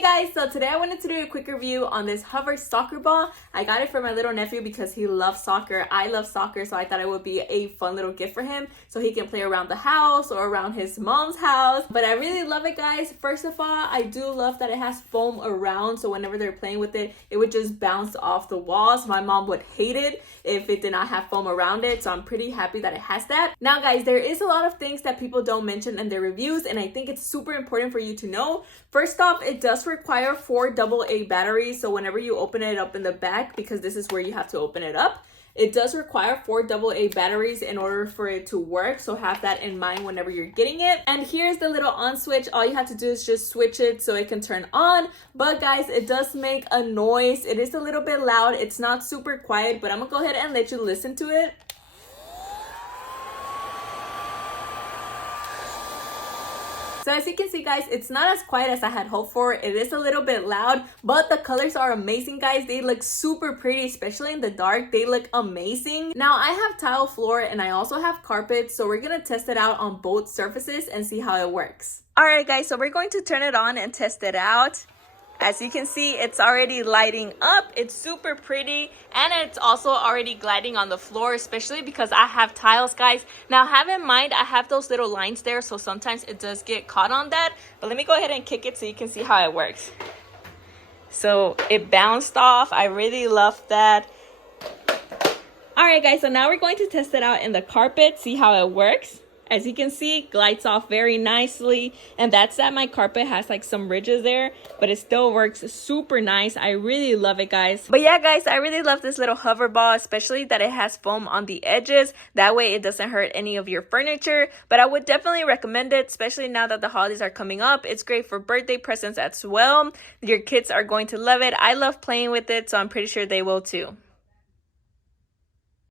Hey guys, so today I wanted to do a quick review on this hover soccer ball. I got it for my little nephew because he loves soccer. I love soccer, so I thought it would be a fun little gift for him so he can play around the house or around his mom's house. But I really love it, guys. First of all, I do love that it has foam around, so whenever they're playing with it, it would just bounce off the walls. My mom would hate it if it did not have foam around it, so I'm pretty happy that it has that. Now guys, there is a lot of things that people don't mention in their reviews, and I think it's super important for you to know. First off, it does require 4 AA batteries, so whenever you open it up in the back, because this is where you have to open it up, it does require 4 AA batteries in order for it to work, so have that in mind whenever you're getting it. And here's the little on switch. All you have to do is just switch it so it can turn on. But guys, it does make a noise. It is a little bit loud. It's not super quiet, but I'm gonna go ahead and let you listen to it. So as you can see, guys, it's not as quiet as I had hoped for. It is a little bit loud, but the colors are amazing, guys. They look super pretty, especially in the dark. They look amazing. Now, I have tile floor and I also have carpet, so we're gonna test it out on both surfaces and see how it works. All right, guys, so we're going to turn it on and test it out. As you can see, it's already lighting up. It's super pretty, and it's also already gliding on the floor, especially because I have tiles, guys. Now, have in mind, I have those little lines there, so sometimes it does get caught on that. But let me go ahead and kick it so you can see how it works. So it bounced off. I really love that. All right, guys, so now we're going to test it out in the carpet, see how it works. As you can see, it glides off very nicely, and that's that my carpet has like some ridges there, but it still works super nice. I really love it, guys. But yeah, guys, I really love this little hover ball, especially that it has foam on the edges. That way it doesn't hurt any of your furniture, but I would definitely recommend it, especially now that the holidays are coming up. It's great for birthday presents as well. Your kids are going to love it. I love playing with it, so I'm pretty sure they will too.